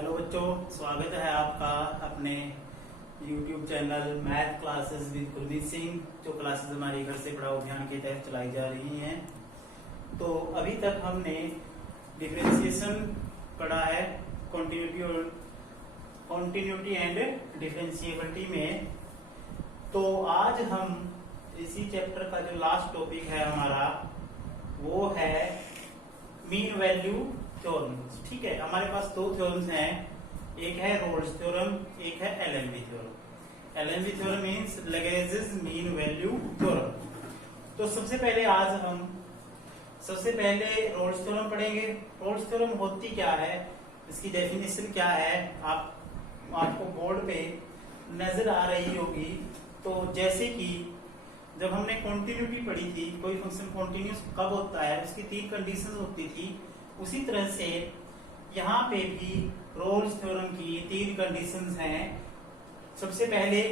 Hello बच्चों, स्वागत है आपका अपने YouTube channel math classes with Gurmeet Singh. जो क्लासेस हमारी घर से पढ़ाओ अभियान के तहत चलाई जा रही हैं। तो अभी तक हमने डिफरेंशिएशन पढ़ा है, कॉन्टिन्यूटी एंड डिफरेंशिएबिलिटी में। तो आज हम इसी चैप्टर का जो लास्ट टॉपिक है हमारा वो है मीन वैल्यू थ्योरम। ठीक है, हमारे पास दो थ्योरम्स हैं, एक है रोल्स थ्योरम, एक है LMB theorem. LMB theorem means Lagrange mean value theorem. तो सबसे पहले रोल्स थ्योरम पढ़ेंगे। रोल्स थ्योरम होती क्या है, इसकी डेफिनेशन क्या है, आपको बोर्ड पे नजर आ रही होगी। तो जैसे कि जब हमने कॉन्टिन्यूटी पढ़ी थी, कोई फंक्शन कॉन्टिन्यूस कब होता है, उसकी तीन कंडीशंस होती थी। उसी तरह से यहाँ पे भी रोल्स थ्योरम की तीन कंडीशंस हैं। सबसे पहले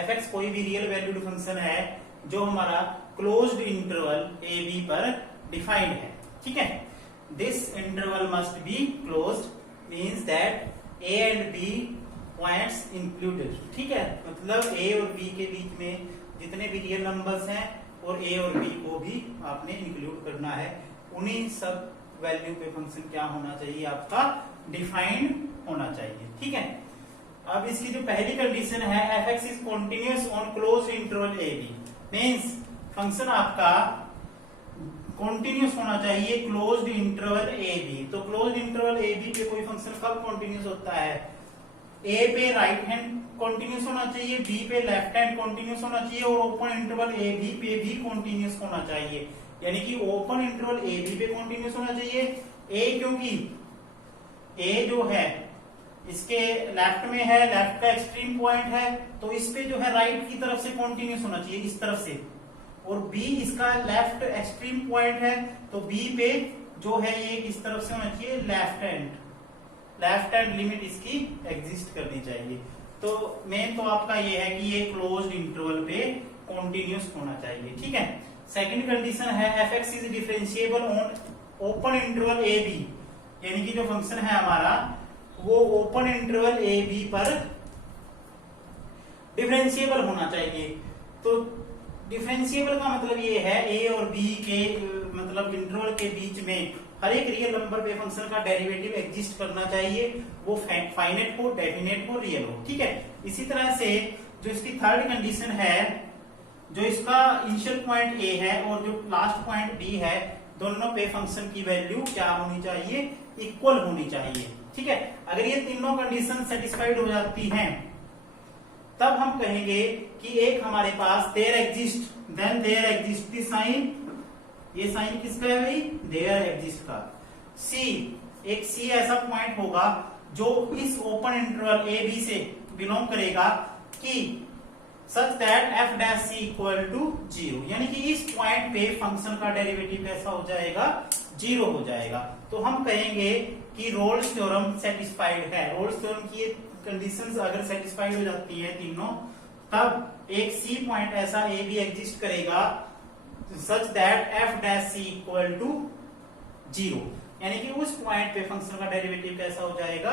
f(x) कोई भी रियल वैल्यूड फंक्शन है जो हमारा क्लोज्ड इंटरवल a b पर डिफाइंड है। ठीक है, this interval must be closed means that a and b points included. ठीक है, मतलब a और b के बीच में जितने भी रियल नंबर्स हैं और a और b को भी आपने इंक्लूड करना है। उन्हीं सब वैल्यू पे फंक्शन क्या होना चाहिए, आपका डिफाइंड होना चाहिए। ठीक है, अब इसकी जो पहली कंडीशन है f(x) is continuous on closed interval a b, means function आपका कॉन्टिन्यूअस होना चाहिए क्लोज्ड इंटरवल a b। तो क्लोज्ड इंटरवल a b पे कोई फंक्शन कब कॉन्टिन्यूअस होता है, a पे राइट हैंड कॉन्टिन्यूअस होना चाहिए, b पे लेफ्ट हैंड कॉन्टिन्यूअस होना चाहिए और ओपन इंटरवल a b पे भी कॉन्टिन्यूअस होना चाहिए। यानी कि ओपन इंटरवल ए बी पे कॉन्टिन्यूस होना चाहिए। ए क्योंकि ए जो है इसके लेफ्ट में है, लेफ्ट का एक्सट्रीम पॉइंट है, तो इस पे जो है राइट की तरफ से कॉन्टिन्यूस होना चाहिए, इस तरफ से। और बी इसका लेफ्ट एक्सट्रीम पॉइंट है, तो बी पे जो है ये इस तरफ से होना चाहिए, लेफ्ट हैंड लिमिट इसकी एग्जिस्ट करनी चाहिए। तो मेन तो आपका ये है कि ये क्लोज्ड इंटरवल पे कॉन्टिन्यूस होना चाहिए। ठीक है, सेकंड कंडीशन है f(x) is differentiable on open interval a b, यानी कि जो फंक्शन है हमारा वो ओपन इंटरवल a b पर डिफरेंशिएबल होना चाहिए। तो डिफरेंशिएबल का मतलब ये है a और b के मतलब इंटरवल के बीच में हर एक रियल नंबर पे फंक्शन का डेरिवेटिव एग्जिस्ट करना चाहिए, वो फाइनाइट हो, डेफिनेट हो, रियल हो। ठीक है, इसी तरह से जो इसकी थर्ड कंडीशन है, जो इसका इनिशियल पॉइंट a है और जो लास्ट पॉइंट b है, दोनों पे फंक्शन की वैल्यू क्या होनी चाहिए, इक्वल होनी चाहिए। ठीक है, अगर ये तीनों कंडीशन सेटिस्फाइड हो जाती हैं तब हम कहेंगे कि एक हमारे पास देयर एग्जिस्ट द साइन, ये साइन किसका है भाई, देयर एग्जिस्ट का। c, एक c ऐसा पॉइंट होगा जो इस ओपन इंटरवल a b से बिलोंग करेगा कि such that f' equal to 0, यानी कि इस पॉइंट पे फंक्शन का डेरिवेटिव कैसा हो जाएगा, 0 हो जाएगा। तो हम कहेंगे कि रोल्स थ्योरम सेटिस्फाइड है। रोल्स थ्योरम की ये कंडीशंस अगर सेटिस्फाइड हो जाती है तीनों, तब एक सी पॉइंट ऐसा ए बी एग्जिस्ट करेगा such that f' equal to 0, यानी कि उस पॉइंट पे फंक्शन का डेरिवेटिव कैसा हो जाएगा,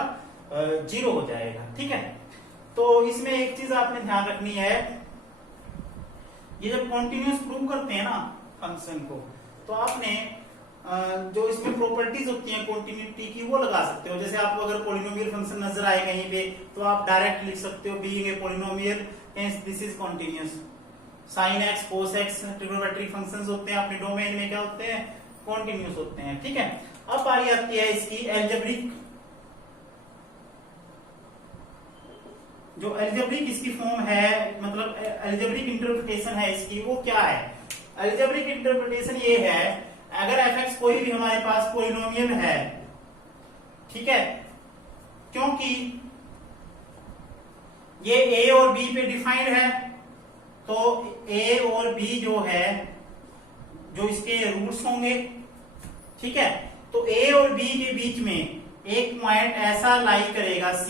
0 हो जाएगा। ठीक है, तो इसमें एक चीज आपने ध्यान रखनी है, ये जब कॉन्टिन्यूस प्रूव करते हैं ना फंक्शन को, तो आपने जो इसमें प्रॉपर्टीज होती हैं कॉन्टिन्यूटी की वो लगा सकते हो। जैसे आपको अगर पॉलिनोमियल फंक्शन नजर आए कहीं पे, तो आप डायरेक्ट लिख सकते हो being a polynomial hence this is continuous. Sine x, cos x trigonometric functions होते हैं, अपने डोमेन में क्या होते हैं, कॉन्टिन्यूस होते हैं। ठीक है, अब बारी आती है इसकी एल्जेब्रिक, जो एल्जेब्रिक इसकी फॉर्म है, मतलब एल्जेब्रिक इंटरप्रिटेशन है इसकी, वो क्या है। एल्जेब्रिक इंटरप्रिटेशन ये है, अगर f(x) कोई भी हमारे पास पॉलिनोमियल है, ठीक है, क्योंकि ये a और b पे डिफाइंड है, तो a और b जो है, जो इसके रूट्स होंगे, ठीक है, तो a और b के बीच में एक पॉइंट ऐसा लाई करेगा c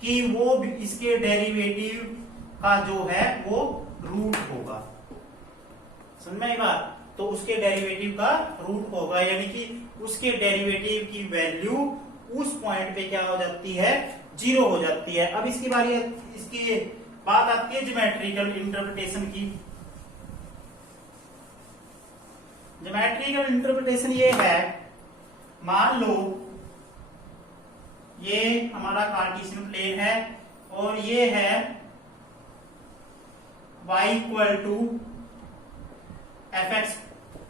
कि वो इसके डेरिवेटिव का जो है वो रूट होगा। समझ में आई बात, तो उसके डेरिवेटिव का रूट होगा, यानी कि उसके डेरिवेटिव की वैल्यू उस पॉइंट पे क्या हो जाती है, 0 हो जाती है। अब इसकी बारी, इसकी बात आती है ज्योमेट्रिकल इंटरप्रिटेशन की। ज्योमेट्रिकल इंटरप्रिटेशन ये है, मान लो ये हमारा कार्टेशियन प्लेन है और ये है y equal to f x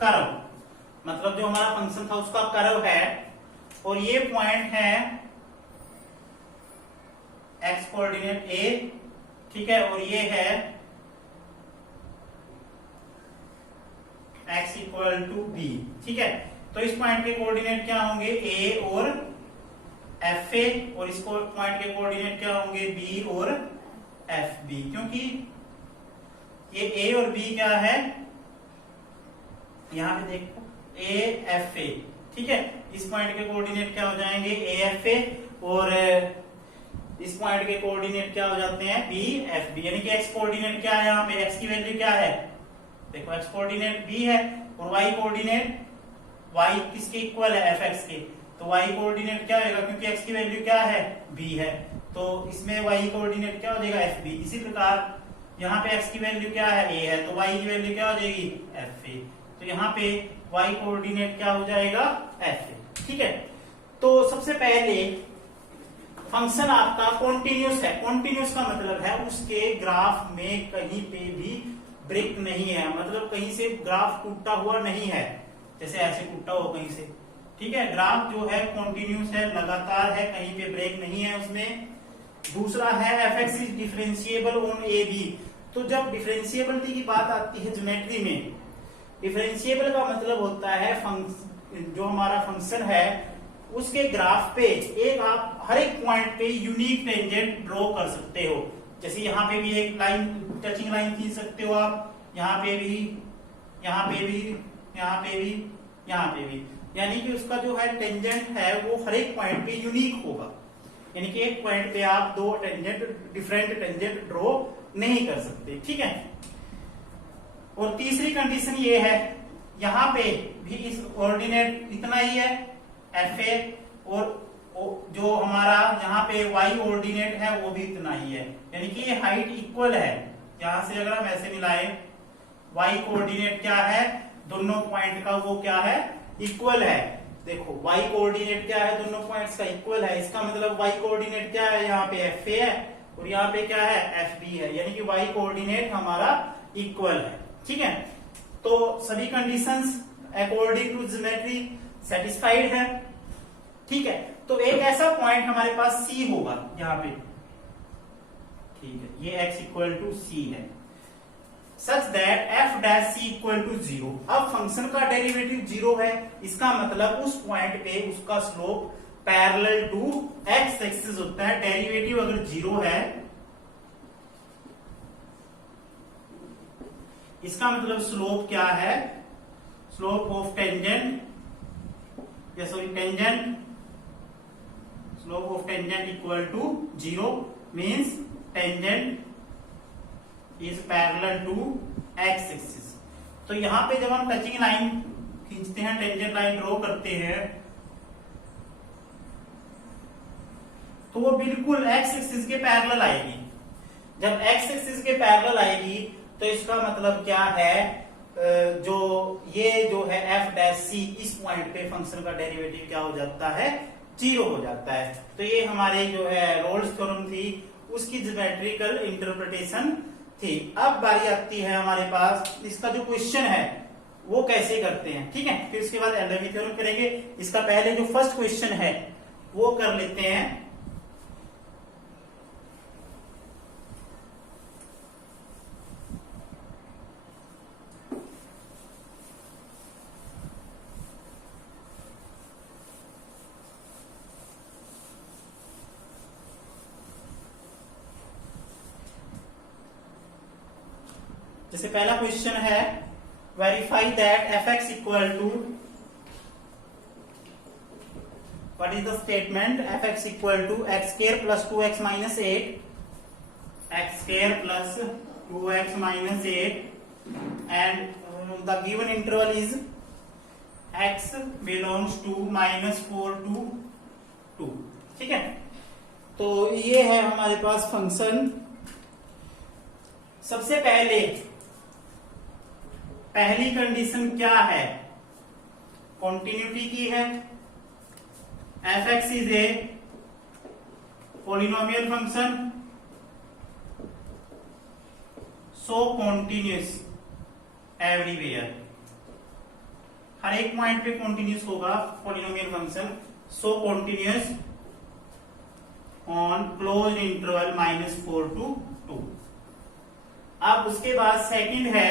curve, मतलब जो हमारा फंक्शन था उसका कर्व है, और ये पॉइंट है x कोऑर्डिनेट a, ठीक है, और ये है x इक्वल टू b, ठीक है। तो इस पॉइंट के कोऑर्डिनेट क्या होंगे, a और एफ ए, और इस पॉइंट के कोऑर्डिनेट क्या होंगे, b और एफ बी, क्योंकि ये a और b क्या है, यहां पे देखो a एफ ए, ठीक है। इस पॉइंट के कोऑर्डिनेट क्या हो जाएंगे, a एफ ए, और इस पॉइंट के कोऑर्डिनेट क्या हो जाते हैं, b एफ बी, यानी कि x कोऑर्डिनेट क्या है, यहाँ पे x की वैल्यू क्या है, देखो x कोऑर्डिनेट b है, और y कोऑर्डिनेट, y किसके इक्वल है, एफ एक्स के, तो y कोऑर्डिनेट क्या होगा, क्योंकि x की वैल्यू क्या है, b है, तो इसमें y कोऑर्डिनेट क्या हो जाएगा, एफ बी। इसी प्रकार यहाँ पे x की वैल्यू क्या है, a है, तो y की वैल्यू क्या हो जाएगी, एफ ए, तो यहाँ पे y कोऑर्डिनेट क्या हो जाएगा, एफ ए, ठीक है। तो सबसे पहले फंक्शन आपका कॉन्टिन्यूस है। कॉन्टिन्यूस का मतलब है उसके ग्राफ में कहीं पे भी ब्रेक नहीं है, मतलब कहीं से ग्राफ टूटा हुआ नहीं है, जैसे ऐसे टूटा हो कहीं से, ठीक है। ग्राफ जो है कॉन्टिन्यूस है, लगातार है, कहीं पे ब्रेक नहीं है उसमें। दूसरा है f x is differentiable on a b. तो जब डिफरेंशिएबिलिटी की बात आती है ज्योमेट्री में, डिफरेंशिएबल का मतलब होता है जो हमारा फंक्शन है उसके ग्राफ पे एक आप हर एक पॉइंट पे यूनिक टेंजेंट ड्रॉ कर सकते हो। जैसे यहाँ पे भी एक लाइन, टचिंग लाइन खींच सकते हो आप, यहाँ पे भी, यहाँ पे भी, यहाँ पे भी, यहाँ पे भी, यानी कि उसका जो है टेंजेंट है वो हर एक पॉइंट पे यूनिक होगा, यानी कि एक पॉइंट पे आप दो टेंजेंट, डिफरेंट टेंजेंट ड्रॉ नहीं कर सकते, ठीक है। और तीसरी कंडीशन ये है, यहाँ पे भी इस कोऑर्डिनेट इतना ही है एफ ए, और जो हमारा यहाँ पे y ऑर्डिनेट है वो भी इतना ही है, यानी कि ये हाइट इक्वल है। यहां से अगर हम ऐसे मिलाएं, y कोऑर्डिनेट क्या है, दोनों पॉइंट का वो क्या है, इक्वल है। देखो y कोऑर्डिनेट क्या है, दोनों पॉइंट्स का इक्वल है, इसका मतलब y कोऑर्डिनेट क्या है, यहाँ पे एफ ए है और यहाँ पे क्या है, एफ बी है, यानी कि y कोऑर्डिनेट हमारा इक्वल है, ठीक है। तो सभी conditions according to geometry satisfied है, ठीक है। तो एक ऐसा पॉइंट हमारे पास C होगा यहाँ पे, ठीक है, ये x इक्वल टू सी है, such that f dash c equal to 0। अब फंक्शन का डेरिवेटिव 0 है, इसका मतलब उस पॉइंट पे उसका slope parallel to x axis होता है। डेरिवेटिव अगर 0 है, इसका मतलब स्लोप क्या है, स्लोप ऑफ टेंजेंट, या sorry tangent, slope of tangent equal to 0 means tangent is parallel to x axis. तो यहां पे जब हम टचिंग लाइन खींचते हैं, टेंजेंट लाइन ड्रॉ करते हैं, तो वो बिल्कुल एक्स एक्सिस के पैरेलल आएगी। जब एक्स एक्सिस के पैरेलल आएगी तो इसका मतलब क्या है, जो ये जो है एफ डैश सी, इस पॉइंट पे फंक्शन का डेरिवेटिव क्या हो जाता है, 0 हो जाता है। तो ये हमारे जो है रोल्स थ्योरम थी, उसकी ज्योमेट्रिकल इंटरप्रिटेशन थी। अब बारी आती है हमारे पास, इसका जो क्वेश्चन है वो कैसे करते हैं, ठीक है। फिर उसके बाद एलवी थ्योरम करेंगे। इसका पहले जो फर्स्ट क्वेश्चन है वो कर लेते हैं। जैसे पहला क्वेश्चन है, verify that f x equal to, what is the statement, f x equal to x square plus 2x minus 8, x square plus 2x minus 8 and the given interval is x belongs to -4 to 2। तो ये है हमारे पास function. सबसे पहले पहली condition क्या है, continuity की है। f(x) is a polynomial function, so continuous everywhere, हर एक पॉइंट पे कॉन्टिन्यूस होगा polynomial function, so continuous on close interval -4 to 2। अब उसके बाद सेकंड है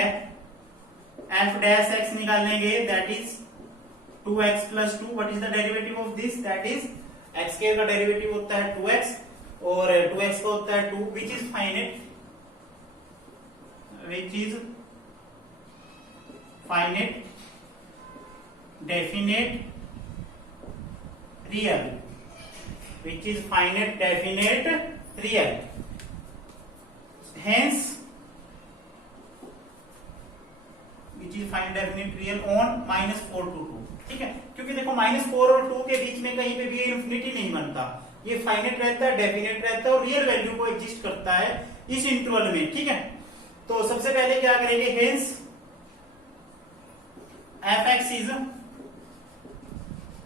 f' निकालेंगे, that is 2x plus 2। What is the derivative of this, that is x square का डेरिवेटिव होता है 2x और 2x का होता है 2, which is finite definite real, which is finite definite real, hence which is finite definite real on -4 to 2। ठीक है, क्योंकि देखो -4 और 2 के बीच में कहीं पे भी इंफिनिटी नहीं बनता, ये फाइनाइट रहता है, डेफिनेट रहता है और रियल वैल्यू को एग्जिस्ट करता है इस इंटरवल में। ठीक है, तो सबसे पहले क्या करेंगे, hence f(x) is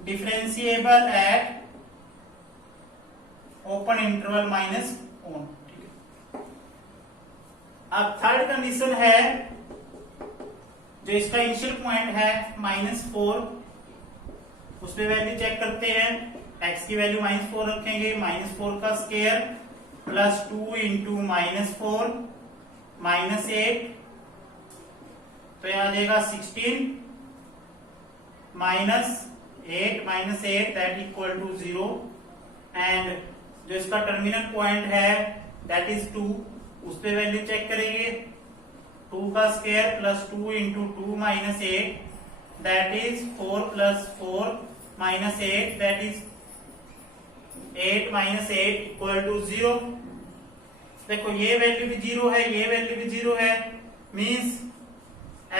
differentiable eight open interval -1। ठीक है, अब थर्ड कंडीशन है, जो इसका इनिशियल पॉइंट है -4, उस पे वैल्यू चेक करते हैं। x की वैल्यू -4 रखेंगे, -4 का स्क्वायर प्लस 2 इंटू -4 -8, तो यह आ जाएगा 16 -8 दैट इक्वल टू 0। एंड जो इसका टर्मिनल पॉइंट है दैट इज 2, उस पे वैल्यू चेक करेंगे, 2 का square plus 2 into 2 -8 that is 4 plus 4 -8 that is 8 -8 equal to 0। देखो ये वैल्यू भी 0 है, ये वैल्यू भी 0 है, means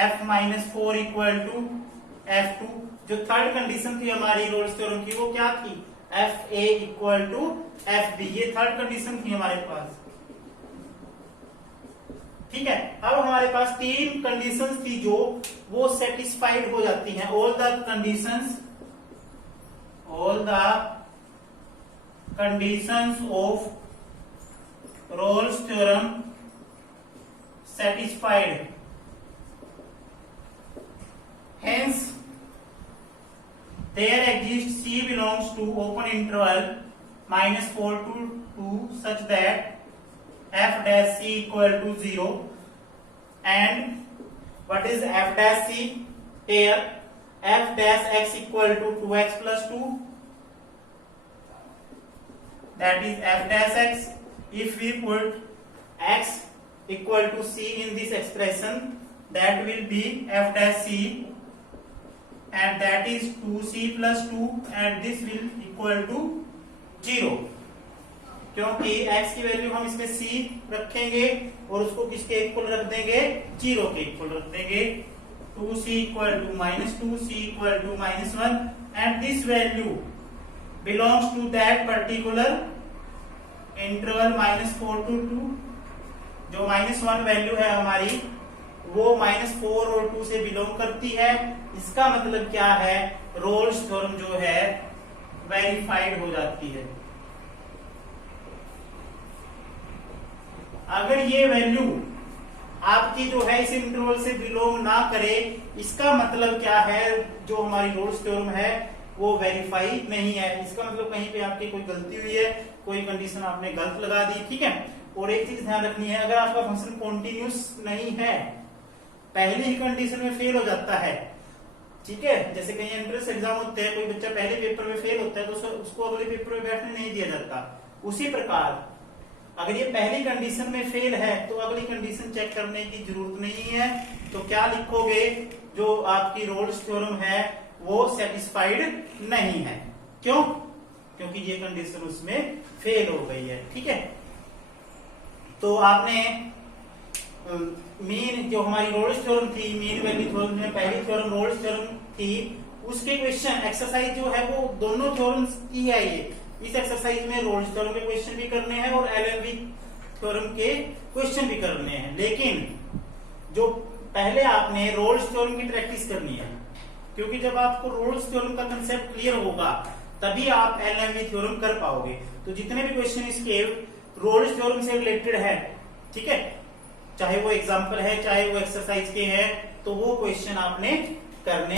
f-4 equal to f2। जो थर्ड कंडीशन थी हमारी रोल्स थ्योरम की, वो क्या थी, fa इक्वल टू fb, ये थर्ड कंडीशन थी हमारे पास। ठीक है, अब हमारे पास 3 कंडीशंस थी जो वो सेटिस्फाइड हो जाती हैं। All the conditions of Rolle's theorem satisfied, hence there exists C belongs to open interval -4 to 2 such that f dash c equal to 0, and what is f dash c here, f dash x equal to 2x plus 2, that is f dash x. If we put x equal to c in this expression, that will be f dash c, and that is 2c plus 2, and this will equal to 0, क्योंकि x की value हम इसमें c रखेंगे और उसको किसके equal रख देंगे, 0 के इक्वल रख देंगे। 2c equal to -2, c equal to -1, and this value belongs to that particular interval -4 to 2। जो -1 वैल्यू है हमारी, वो -4 और 2 से बिलोंग करती है। इसका मतलब क्या है, रोल्स थ्योरम जो है वेरीफाइड हो जाती है। अगर ये वैल्यू आपकी जो है इस इंटरवल से बिलोंग ना करे, इसका मतलब क्या है, जो हमारी रोल्स थ्योरम है वो वेरीफाई नहीं है। इसका मतलब कहीं पे आपकी कोई गलती हुई है, कोई कंडीशन आपने गलत लगा दी। ठीक है, और एक चीज ध्यान रखनी है, अगर आपका फंक्शन कॉन्टिन्यूस नहीं है, पहली ही कंडीशन में फेल हो जाता है, ठीक है, जैसे कहीं एंट्रेंस एग्जाम होते हैं, कोई बच्चा पहले पेपर में फेल होता है तो उसको अगले पेपर में बैठने नहीं दिया जाता। उसी प्रकार अगर ये पहली कंडीशन में फेल है तो अगली कंडीशन चेक करने की जरूरत नहीं है। तो क्या लिखोगे, जो आपकी रोल्स थ्योरम है वो सेटिस्फाइड नहीं है। क्यों? क्योंकि ये कंडीशन उसमें फेल हो गई है। ठीक है, तो आपने मीन जो हमारी रोल्स थ्योरम थी, मीन वैल्यू थ्योरम में पहली थ्योरम रोल्स थ्योरम थी, उसके क्वेश्चन एक्सरसाइज जो है वो दोनों थ्योरम्स की है। ये इस एक्सरसाइज में रोल्स थ्योरम के क्वेश्चन भी करने हैं और एलएलबी थ्योरम के क्वेश्चन भी करने हैं, लेकिन जो पहले आपने रोल्स थ्योरम की प्रैक्टिस करनी है, क्योंकि जब आपको रोल्स थ्योरम का कंसेप्ट क्लियर होगा तभी आप एलएलबी थ्योरम कर पाओगे। तो जितने भी क्वेश्चन इसके रोल्स थ्योरम से रिलेटेड है, ठीक है, चाहे वो एग्जांपल है चाहे वो एक्सरसाइज के हैं, तो वो क्वेश्चन आपने करने